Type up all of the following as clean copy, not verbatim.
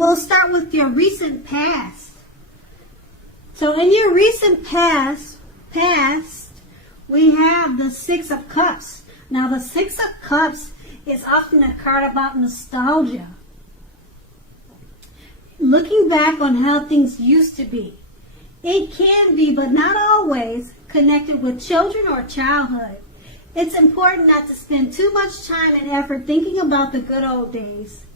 We'll start with your recent past. So in your recent past, we have the Six of Cups. Now the Six of Cups is often a card about nostalgia. Looking back on how things used to be. It can be, but not always, connected with children or childhood. It's important not to spend too much time and effort thinking about the good old days.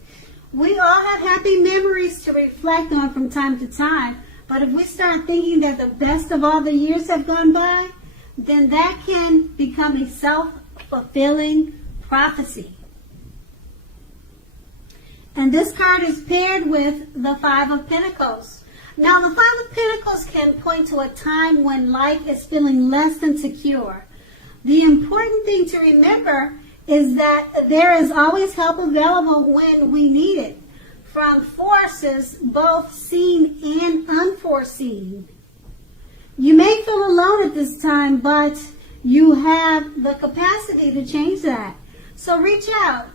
We all have happy memories to reflect on from time to time, but if we start thinking that the best of all the years have gone by, then that can become a self-fulfilling prophecy. And this card is paired with the Five of Pentacles. Now, the Five of Pentacles can point to a time when life is feeling less than secure. The important thing to remember is that there is always help available when we need it, from forces both seen and unforeseen. You may feel alone at this time, but you have the capacity to change that. So reach out.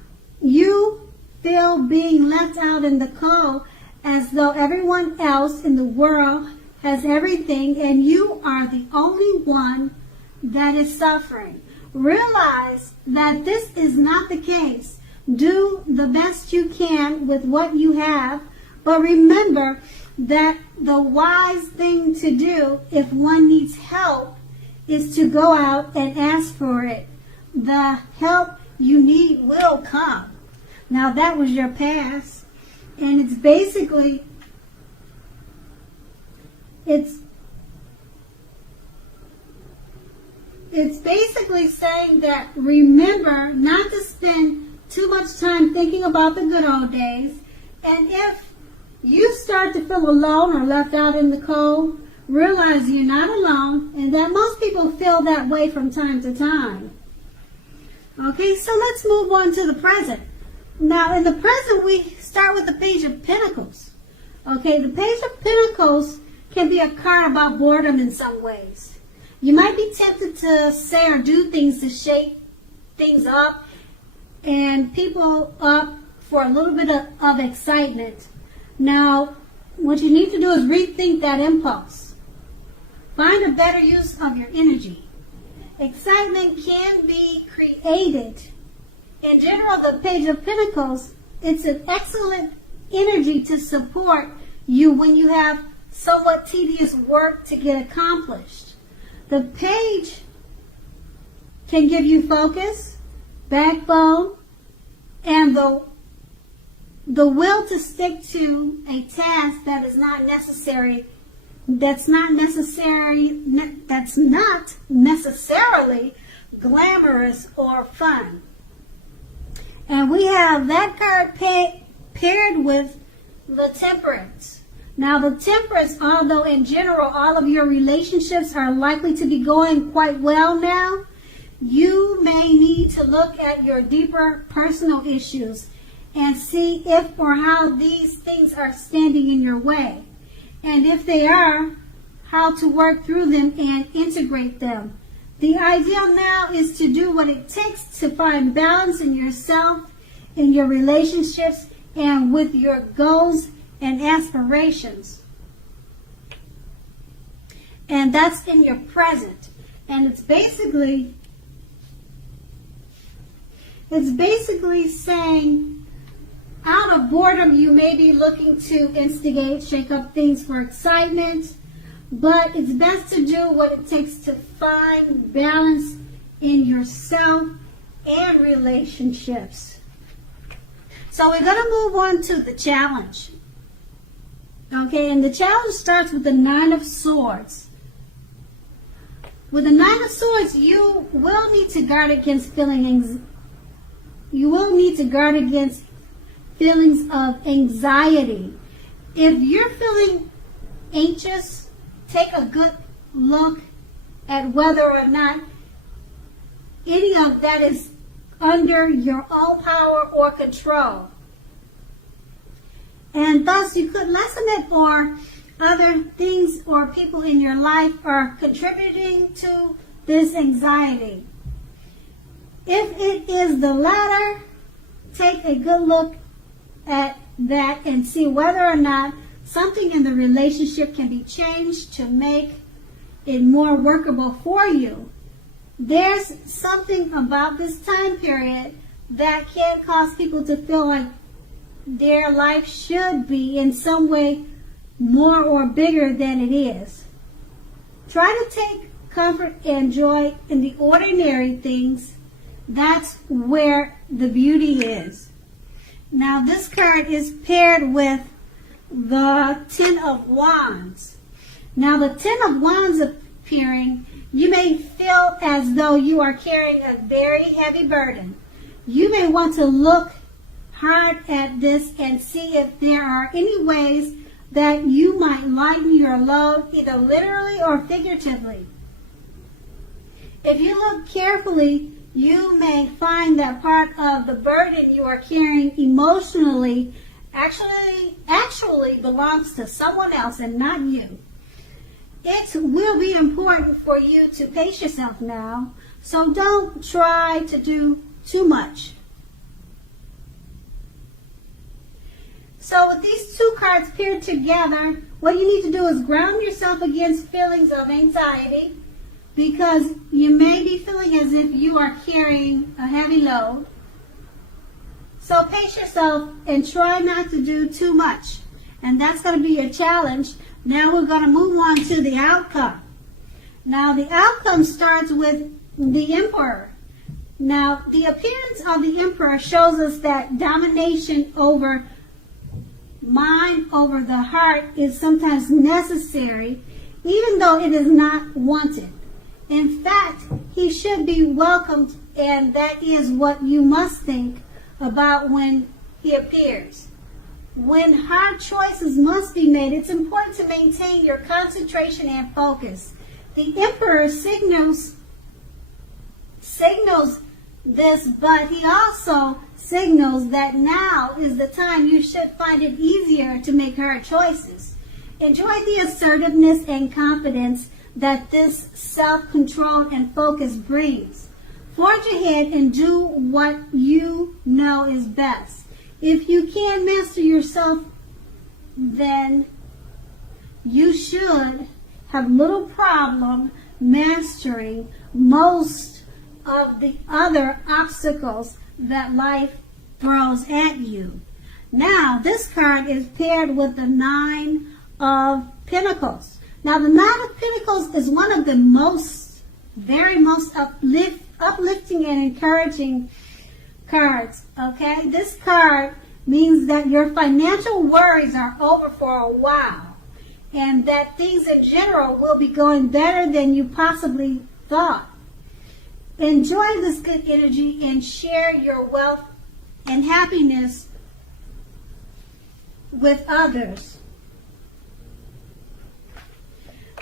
You feel being left out in the cold as though everyone else in the world has everything and you are the only one that is suffering. Realize that this is not the case. Do the best you can with what you have, but remember that the wise thing to do if one needs help is to go out and ask for it. The help you need will come. Now that was your past, and it's basically saying that remember not to spend too much time thinking about the good old days, and if you start to feel alone or left out in the cold, realize you're not alone and that most people feel that way from time to time. Okay, so let's move on to the present. Now, in the present, we start with the Page of Pentacles. Okay, the Page of Pentacles can be a card about boredom in some ways. You might be tempted to say or do things to shake things up and people up for a little bit of excitement. Now, what you need to do is rethink that impulse. Find a better use of your energy. Excitement can be created. In general, the Page of Pentacles, it's an excellent energy to support you when you have somewhat tedious work to get accomplished. The page can give you focus, backbone, and the will to stick to a task that is not necessary, that's not necessarily glamorous or fun. And we have that card paired with the Temperance. Now the Temperance, although in general all of your relationships are likely to be going quite well now, you may need to look at your deeper personal issues and see if or how these things are standing in your way. And if they are, how to work through them and integrate them. The ideal now is to do what it takes to find balance in yourself, in your relationships, and with your goals and aspirations. And that's in your present. And it's basically saying, out of boredom, you may be looking to instigate, shake up things for excitement, but it's best to do what it takes to find balance in yourself and relationships. So we're going to move on to the challenge. Okay, and the challenge starts with the Nine of Swords. With the Nine of Swords, you will need to guard against feelings of anxiety. If you're feeling anxious, take a good look at whether or not any of that is under your own power or control. And thus you could lessen it, or other things or people in your life are contributing to this anxiety. If it is the latter, take a good look at that and see whether or not something in the relationship can be changed to make it more workable for you. There's something about this time period that can cause people to feel like their life should be in some way more or bigger than it is. Try to take comfort and joy in the ordinary things. That's where the beauty is. Now this card is paired with the Ten of Wands. Now the Ten of Wands appearing, you may feel as though you are carrying a very heavy burden. You may want to look hard at this and see if there are any ways that you might lighten your load, either literally or figuratively. If you look carefully, you may find that part of the burden you are carrying emotionally actually belongs to someone else and not you. It will be important for you to pace yourself now, so don't try to do too much. So with these two cards paired together, what you need to do is ground yourself against feelings of anxiety, because you may be feeling as if you are carrying a heavy load. So pace yourself and try not to do too much. And that's going to be your challenge. Now we're going to move on to the outcome. Now the outcome starts with the Emperor. Now the appearance of the Emperor shows us that domination over mind, over the heart, is sometimes necessary, even though it is not wanted. In fact, he should be welcomed, and that is what you must think about when he appears. When hard choices must be made, it's important to maintain your concentration and focus. The Emperor signals this, but he also signals that now is the time you should find it easier to make hard choices. Enjoy the assertiveness and confidence that this self-control and focus brings. Forge ahead and do what you know is best. If you can master yourself, then you should have little problem mastering most of the other obstacles that life throws at you. Now, this card is paired with the Nine of Pentacles. Now, the Nine of Pentacles is one of the most uplifting and encouraging cards, okay? This card means that your financial worries are over for a while, and that things in general will be going better than you possibly thought. Enjoy this good energy and share your wealth and happiness with others.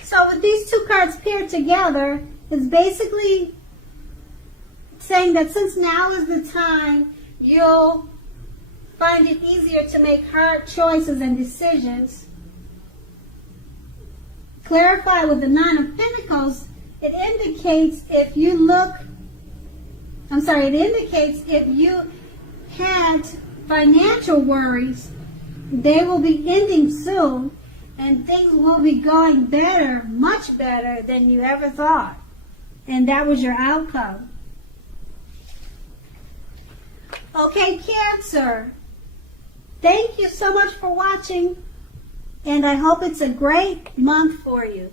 So with these two cards paired together, it's basically saying that since now is the time, you'll find it easier to make hard choices and decisions. Clarify with the Nine of Pentacles, it indicates if you had financial worries, they will be ending soon, and things will be going better, much better than you ever thought. And that was your outcome. Okay, Cancer. Thank you so much for watching, and I hope it's a great month for you.